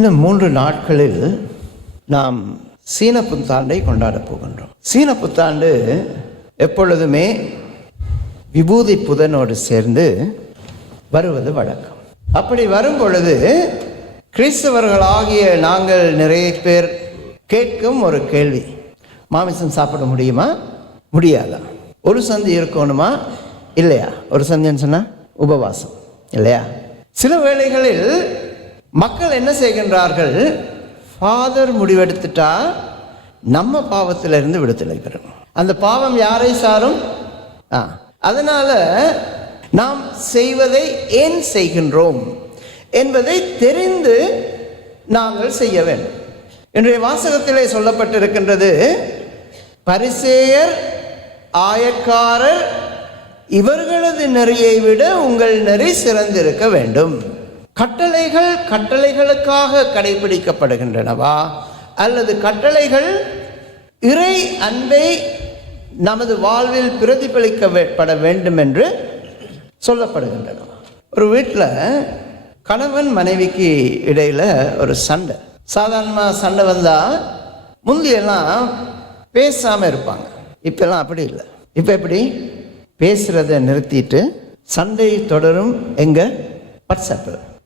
இன்னும் 3 நாட்களில் நாம் சீன புத்தாண்டை கொண்டாடப் போகின்றோம். சீன புத்தாண்டு எப்பொழுதுமே விபூதி புதனோடு சேர்ந்து வருவது வழக்கம். அப்படி வரும் பொழுது கிறிஸ்தவர்களாகிய நாங்கள் நிறைய பேர் கேட்கும் ஒரு கேள்வி, மாமிசம் சாப்பிட முடியுமா முடியாதா? ஒரு சந்தி இருக்கணுமா இல்லையா? ஒரு சந்தின்னு சொன்னால் உபவாசம் இல்லையா? சில வேளைகளில் மக்கள் என்ன செய்கின்றார்கள், ஃபாதர் முடிவெடுத்துட்டா நம்ம பாவத்திலிருந்து விடுதலை பெறும். அந்த பாவம் யாரை சாரும்? அதனால நாம் செய்வதை ஏன் செய்கின்றோம் என்பதை தெரிந்து நாங்கள் செய்ய வேண்டும். இன்றைய வாசகத்திலே சொல்லப்பட்டிருக்கின்றது, பரிசேயர் ஆயக்காரர் இவர்களது நெறியை விட உங்கள் நெறி சிறந்திருக்க வேண்டும். கட்டளைகளுக்காக கடைபிடிக்கப்படுகின்றனவா அல்லது கட்டளைகள் இறை அன்பை நமது வாழ்வில் பிரதிபலிக்கப்பட வேண்டும் என்று சொல்லப்படுகின்றனவா? ஒரு வீட்டில் கணவன் மனைவிக்கு இடையில் ஒரு சண்டை, சாதாரணமாக சண்டை வந்தால் முந்தியெல்லாம் பேசாமல் இருப்பாங்க. இப்பெல்லாம் அப்படி இல்லை. இப்போ எப்படி பேசுகிறத நிறுத்திட்டு சண்டை தொடரும். எங்கே?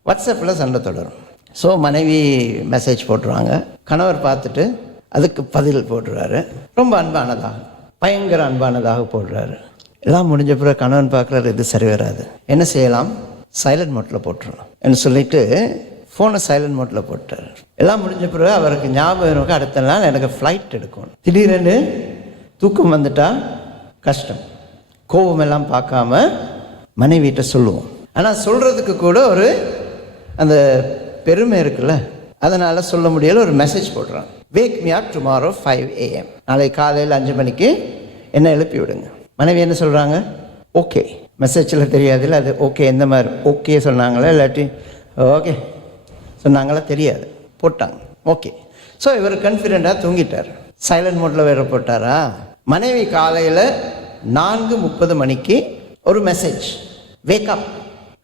வாட்ஸ்அப்பில் சண்டை தொடரும். ஸோ மனைவி மெசேஜ் போட்டுருவாங்க, கணவர் பார்த்துட்டு அதுக்கு பதில் போட்டுருவாரு. ரொம்ப அன்பானதாக, பயங்கர அன்பானதாக போடுறாரு. எல்லாம் முடிஞ்ச பிறகு கணவன் பார்க்குறாரு, இது சரி வராது, என்ன செய்யலாம்? சைலண்ட் மோட்டில் போட்டுருலாம் என்று சொல்லிட்டு ஃபோனை சைலண்ட் மோட்டில் போட்டார். எல்லாம் முடிஞ்ச பிறகு அவருக்கு ஞாபகம் இருக்கும், அடுத்த நாள் எனக்கு ஃப்ளைட் எடுக்கணும். திடீரென்று தூக்கம் வந்துட்டா கஷ்டம். கோபமெல்லாம் பார்க்காம மனைவிட்ட சொல்லுவோம். ஆனால் சொல்கிறதுக்கு கூட ஒரு அந்த பெருமை இருக்குல்ல, அதனால் சொல்ல முடியல. ஒரு மெசேஜ் போடுறான், wake me up tomorrow 5 AM, நாளை காலையில் 5 மணிக்கு என்ன எழுப்பி விடுங்க. மனைவி என்ன சொல்கிறாங்க? ஓகே. மெசேஜில் தெரியாதுல்ல அது ஓகே, எந்த மாதிரி ஓகே சொன்னாங்களா இல்லாட்டி ஓகே சொன்னாங்களா தெரியாது, போட்டாங்க ஓகே. ஸோ இவர் கான்ஃபிடெண்ட்டாக தூங்கிட்டார். சைலண்ட் மோட்டில் வேறு போட்டாரா? மனைவி காலையில் 4:30 மணிக்கு ஒரு மெசேஜ், வேக்கப்.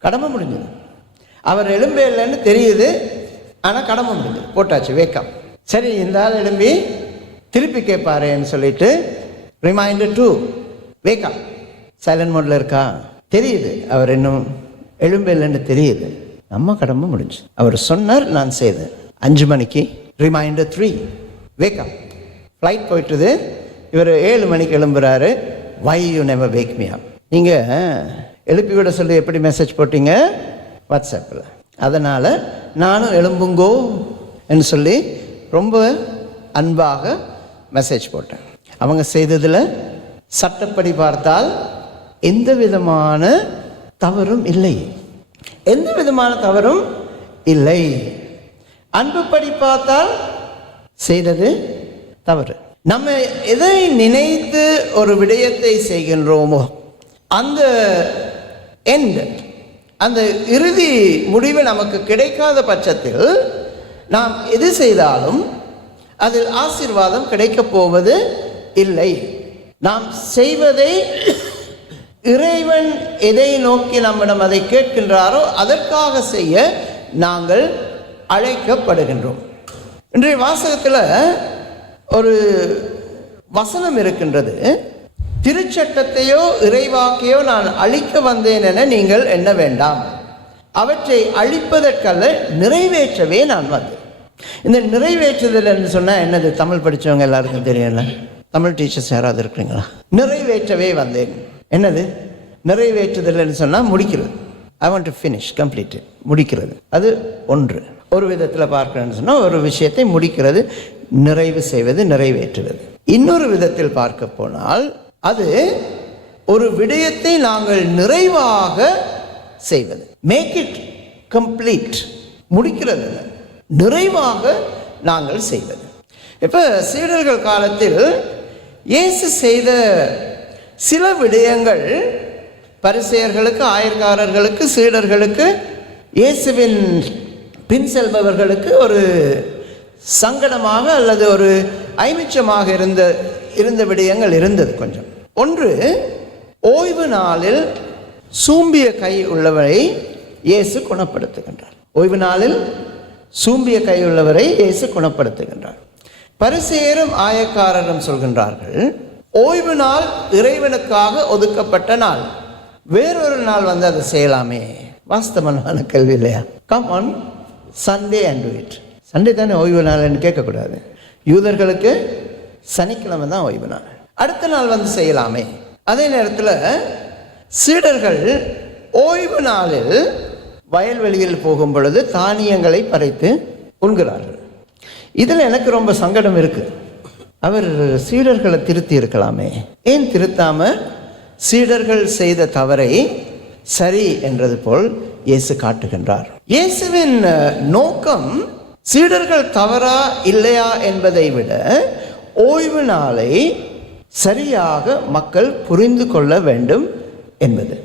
கடமை முடிஞ்சது. அவர் எழும்பே இல்லைன்னு தெரியுது, ஆனால் கடமை முடிஞ்சது, போட்டாச்சு வேக்கப். சரி, இந்த ஆள் எழும்பி திருப்பி கேட்பாரேன்னு சொல்லிட்டு ரிமைண்டர் 2 வேக்கப். சைலண்ட் மோடில் இருக்கா? தெரியுது அவர் இன்னும் எழும்பே இல்லைன்னு தெரியுது. நம்ம கடமை முடிஞ்சு. அவர் சொன்னார், நான் செய்தேன். 5 மணிக்கு ரிமைண்டர் 3 வேக்கப். ஃப்ளைட் போயிட்டுது. இவர் 7 மணிக்கு எழும்புறாரு. Why you never wake me up? நீங்கள் எழுப்பி விட சொல்லி எப்படி மெசேஜ் போட்டீங்க? வாட்ஸ்அப்பில். அதனால் நானும் எழும்புங்கோ என்று சொல்லி ரொம்ப அன்பாக மெசேஜ் போட்டேன். அவங்க செய்ததில் சட்டப்படி பார்த்தால் எந்த விதமான தவறும் இல்லை, எந்த விதமான தவறும் இல்லை. அன்புப்படி பார்த்தால் செய்தது தவறு. நம்ம எதை நினைத்து ஒரு விடயத்தை செய்கின்றோமோ அந்த எண்ட், அந்த இறுதி முடிவு நமக்கு கிடைக்காத பட்சத்தில் நாம் எது செய்தாலும் அதில் ஆசீர்வாதம் கிடைக்கப் போவது இல்லை. நாம் செய்வதை இறைவன் எதை நோக்கி நம்மிடம் அதை கேட்கின்றாரோ அதற்காக செய்ய நாங்கள் அழைக்கப்படுகின்றோம். இன்றைய வாசகத்தில் ஒரு வசனம் இருக்கின்றது, திருச்சட்டத்தையோ இறைவாக்கையோ நான் அழிக்க வந்தேன் என நீங்கள் எண்ண வேண்டாம், அவற்றை அழிப்பதற்கல்ல நிறைவேற்றவே நான் வந்தேன். இந்த நிறைவேற்றுதல் என்று சொன்னால் என்னது? தமிழ் படித்தவங்க எல்லாருக்கும் தெரியல. தமிழ் டீச்சர்ஸ் யாராவது இருக்கிறீங்களா? நிறைவேற்றவே வந்தேன். என்னது நிறைவேற்றுதல் என்று சொன்னால் முடிக்கிறது. I want to finish, complete, முடிக்கிறது. அது ஒன்று. ஒரு விதத்தில் பார்க்கிறேன்னு சொன்னால் ஒரு விஷயத்தை முடிக்கிறது, நிறைவு செய்வது, நிறைவேற்றுவது. இன்னொரு விதத்தில் பார்க்க போனால் அது ஒரு விடயத்தை நாங்கள் நிறைவாக செய்வது, மேக் இட் கம்ப்ளீட், முடிக்கிறது, நிறைவாக நாங்கள் செய்வது. இப்போ சீடர்கள் காலத்தில் இயேசு செய்த சில விடயங்கள் பரிசேயர்களுக்கு, ஆயர்காரர்களுக்கு, சீடர்களுக்கு, இயேசுவின் பின் செல்பவர்களுக்கு ஒரு சங்கடமாக அல்லது ஒரு ஐமிச்சமாக இருந்த விடயங்கள் இருந்தது கொஞ்சம். ஒன்று, ஓய்வு நாளில் சூம்பிய கை உள்ளவரை இயேசு குணப்படுத்துகின்றார். ஓய்வு நாளில் சூம்பிய கையுள்ளவரை இயேசு குணப்படுத்துகின்றார். பரிசேயரும் ஆயக்காரரும் சொல்கின்றார்கள், ஓய்வு நாள் இறைவனுக்காக ஒதுக்கப்பட்ட நாள், வேறொரு நாள் வந்து அதை செய்யலாமே. வாஸ்தவமான கேள்வி இல்லையா? Come on Sunday and to it. Sunday தானே ஓய்வு நாள்னு கேட்கக்கூடாது. யூதர்களுக்கு சனிக்கிழமை தான் ஓய்வு நாள். அடுத்த நாள் வந்து செய்யலாமே. அதே நேரத்தில் சீடர்கள் ஓய்வு நாளில் வயல்வெளியில் போகும் பொழுது தானியங்களை பறித்து உண்கிறார்கள். இதில் எனக்கு ரொம்ப சங்கடம் இருக்குது. அவர் சீடர்களை திருத்தி இருக்கலாமே, ஏன் திருத்தாம சீடர்கள் செய்த தவறை சரி என்றது போல் இயேசு காட்டுகின்றார். இயேசுவின் நோக்கம் சீடர்கள் தவறா இல்லையா என்பதை விட ஓய்வு நாளை சரியாக மக்கள் புரிந்து கொள்ள வேண்டும் என்பது.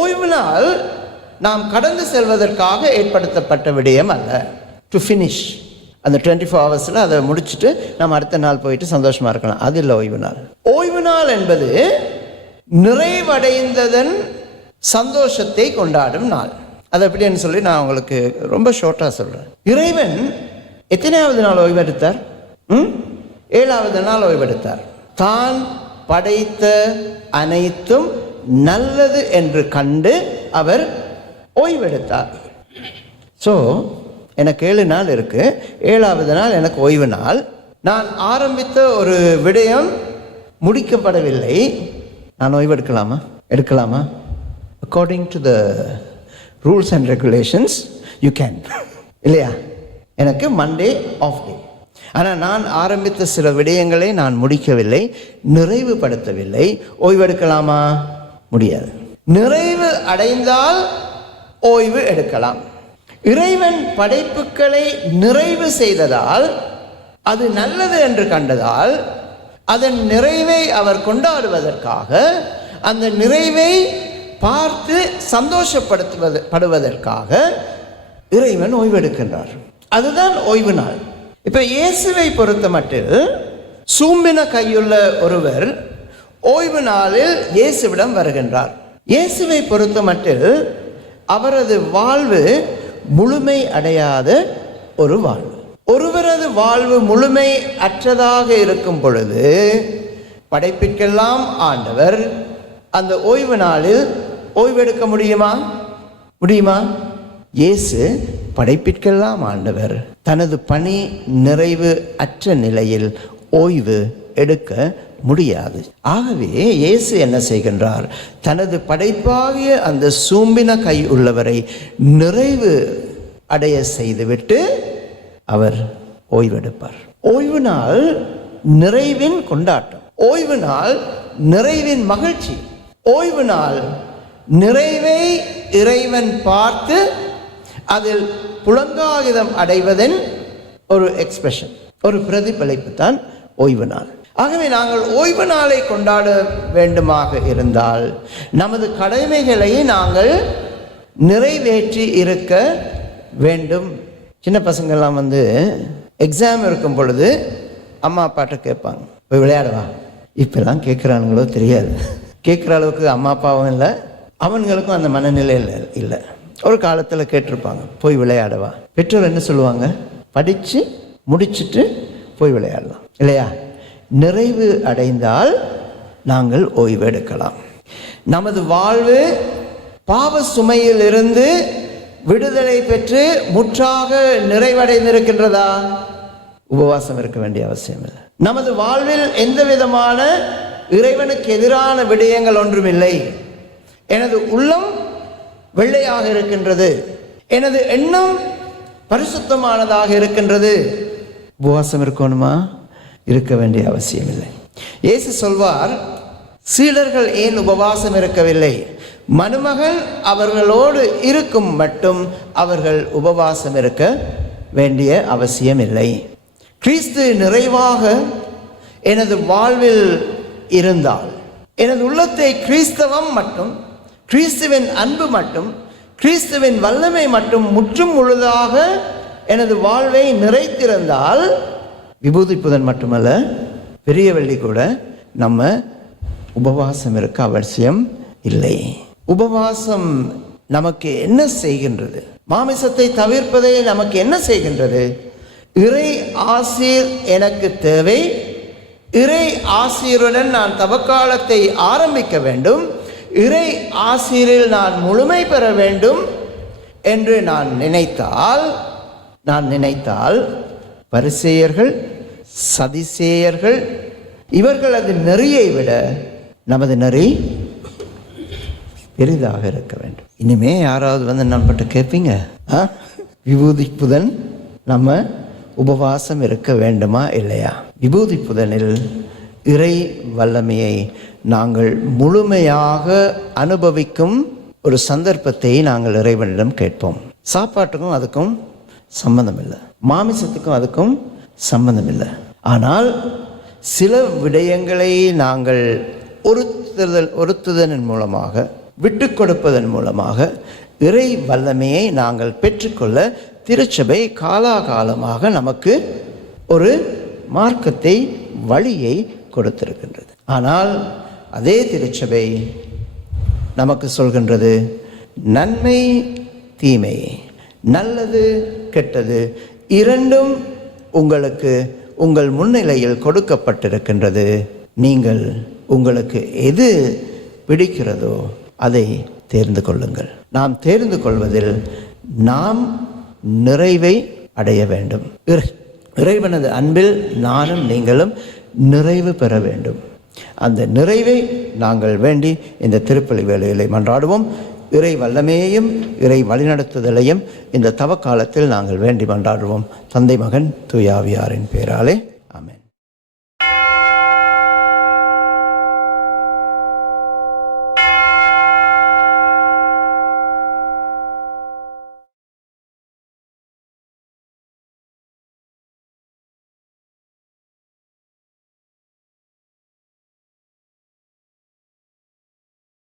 ஓய்வு நாள் நாம் கடந்து செல்வதற்காக ஏற்படுத்தப்பட்ட விடயம் அல்ல. டு ஃபினிஷ், அந்த 24 ஹவர்ஸில் அதை முடிச்சுட்டு நம்ம அடுத்த நாள் போயிட்டு சந்தோஷமாக இருக்கலாம், அது இல்லை ஓய்வு நாள். ஓய்வு நாள் என்பது நிறைவடைந்ததன் சந்தோஷத்தை கொண்டாடும் நாள். அது எப்படின்னு சொல்லி நான் உங்களுக்கு ரொம்ப ஷார்ட்டாக சொல்கிறேன். இறைவன் எத்தனையாவது நாள் ஓய்வெடுத்தார்? 7வது நாள் ஓய்வெடுத்தார். தான் படைத்த அனைத்தும் நல்லது என்று கண்டு அவர் ஓய்வெடுத்தார். ஸோ எனக்கு 7 நாள் இருக்குது, 7வது நாள் எனக்கு ஓய்வு நாள். நான் ஆரம்பித்த ஒரு விடயம் முடிக்கப்படவில்லை, நான் ஓய்வெடுக்கலாமா? எடுக்கலாமா? According to the rules and regulations you can, இல்லையா? எனக்கு மண்டே ஆஃப் டே. ஆனால் நான் ஆரம்பித்த சில விடயங்களை நான் முடிக்கவில்லை, நிறைவுபடுத்தவில்லை. ஓய்வெடுக்கலாமா? முடியாது. நிறைவு அடைந்தால் ஓய்வு எடுக்கலாம். இறைவன் படைப்புகளை நிறைவு செய்ததால், அது நல்லது என்று கண்டதால், அதன் நிறைவை அவர் கொண்டாடுவதற்காக, அந்த நிறைவை பார்த்து சந்தோஷப்படுத்துவதற்காக இறைவன் ஓய்வெடுக்கின்றார். அதுதான் ஓய்வு நாள். இப்போ இயேசுவை பொறுத்த மட்டில் சூம்பின கையுள்ள ஒருவர் ஓய்வு நாளில் இயேசுவிடம் வருகின்றார். இயேசுவை பொறுத்த மட்டில் அவரது வாழ்வு முழுமை அடையாத ஒரு வாழ்வு. ஒருவரது வாழ்வு முழுமை அற்றதாக இருக்கும் பொழுது படைப்பிற்கெல்லாம் ஆண்டவர் அந்த ஓய்வு நாளில் ஓய்வெடுக்க முடியுமா? இயேசு படைப்பிற்கெல்லாம் ஆண்டவர் தனது பணி நிறைவு அற்ற நிலையில் ஓய்வு எடுக்க முடியாது. ஆகவே இயேசு என்ன செய்கின்றார்? தனது படைப்பாகிய அந்த சூம்பின கை உள்ளவரை நிறைவு அடைய செய்துவிட்டு அவர் ஓய்வெடுப்பார். ஓய்வு நாள் நிறைவின் கொண்டாட்டம், ஓய்வு நாள் நிறைவின் மகிழ்ச்சி, ஓய்வு நாள் நிறைவை இறைவன் பார்த்து அதில் புலங்காகிதம் அடைவதன் ஒரு எக்ஸ்பிரஷன், ஒரு பிரதிபலிப்பு தான் ஓய்வு நாள். ஆகவே நாங்கள் ஓய்வு நாளை கொண்டாட வேண்டுமாக இருந்தால் நமது கடமைகளை நாங்கள் நிறைவேற்றி இருக்க வேண்டும். சின்ன பசங்கள்லாம் வந்து எக்ஸாம் இருக்கும் பொழுது அம்மா அப்பாட்ட கேட்பாங்க, போய் விளையாடுவா. இப்பெல்லாம் கேட்குறானுங்களோ தெரியாது, கேட்குற அளவுக்கு அம்மா அப்பாவும் இல்லை, அவன்களுக்கும் அந்த மனநிலையில் இல்லை. ஒரு காலத்தில் கேட்டிருப்பாங்க, போய் விளையாடவா. பெற்றோர் என்ன சொல்லுவாங்க? படித்து முடிச்சுட்டு போய் விளையாடலாம், இல்லையா? நிறைவு அடைந்தால் நாங்கள் ஓய்வு எடுக்கலாம். நமது வாழ்வு பாவ சுமையிலிருந்து விடுதலை பெற்று முற்றாக நிறைவடைந்திருக்கின்றதா? உபவாசம் இருக்க வேண்டிய அவசியம் இல்லை. நமது வாழ்வில் எந்த விதமான இறைவனுக்கு எதிரான விடயங்கள் ஒன்றுமில்லை. எனது உள்ளம் வெள்ளையாக இருக்கின்றது, எனது எண்ணம் பரிசுத்தமானதாக இருக்கின்றது. உபவாசம் இருக்கணுமா? இருக்க வேண்டிய அவசியம் இல்லை. இயேசு சொல்வார், சீடர்கள் ஏன் உபவாசம் இருக்கவில்லை? மணமகன் அவர்களோடு இருக்கும் மட்டும் அவர்கள் உபவாசம் இருக்க வேண்டிய அவசியம் இல்லை. கிறிஸ்து நிறைவாக எனது வாழ்வில் இருந்தால், எனது உள்ளத்தை கிறிஸ்தவம் மட்டும், கிறிஸ்துவின் அன்பு மட்டும், கிறிஸ்துவின் வல்லமை மட்டும் முற்றும் முழுதாக எனது வாழ்வை நிறைத்திருந்தால், விபூதி புதன் மட்டுமல்ல, பெரிய வெள்ளி கூட நம்ம உபவாசம் இருக்க அவசியம் இல்லை. உபவாசம் நமக்கு என்ன செய்கின்றது? மாமிசத்தை தவிர்ப்பதை நமக்கு என்ன செய்கின்றது? இறை ஆசீர் எனக்கு தேவை, இறை ஆசீருடன் நான் தவக்காலத்தை ஆரம்பிக்க வேண்டும், இறை ஆசீரில் நான் முழுமை பெற வேண்டும் என்று நான் நினைத்தால் பரிசேயர்கள், சதிசேயர்கள் இவர்களது நெறியை விட நமது நெறி பெரிதாக இருக்க வேண்டும். இனிமே யாராவது வந்து நம்மகிட்ட கேட்பீங்க, விபூதி புதன் நம்ம உபவாசம் இருக்க வேண்டுமா இல்லையா? விபூதி புதனில் இறை வல்லமையை நாங்கள் முழுமையாக அனுபவிக்கும் ஒரு சந்தர்ப்பத்தை நாங்கள் இறைவனிடம் கேட்போம். சாப்பாட்டுக்கும் அதுக்கும் சம்பந்தம் இல்லை, மாமிசத்துக்கும் அதுக்கும் சம்பந்தம் இல்லை. ஆனால் சில விடயங்களை நாங்கள் ஒருத்துதலின் மூலமாக, விட்டு கொடுப்பதன் மூலமாக இறை வல்லமையை நாங்கள் பெற்றுக்கொள்ள திருச்சபை காலாகாலமாக நமக்கு ஒரு மார்க்கத்தை, வழியை கொடுத்திருக்கின்றது. ஆனால் அதே திருச்சபை நமக்கு சொல்கின்றது, நன்மை தீமை, நல்லது கெட்டது இரண்டும் உங்களுக்கு உங்கள் முன்னிலையில் கொடுக்கப்பட்டிருக்கின்றது. நீங்கள் உங்களுக்கு எது பிடிக்கிறதோ அதை தேர்ந்து கொள்ளுங்கள். நாம் தேர்ந்து கொள்வதில் நாம் நிறைவை அடைய வேண்டும். இறைவனது அன்பில் நானும் நீங்களும் நிறைவு பெற வேண்டும். அந்த நிறைவை நாங்கள் வேண்டி இந்த திருப்பலி வேளையிலே மன்றாடுவோம். இறை வல்லமையையும் இறை வழிநடத்துதலையும் இந்த தவக்காலத்தில் நாங்கள் வேண்டி மன்றாடுவோம். தந்தை, மகன், தூய ஆவியாரின் பெயராலே.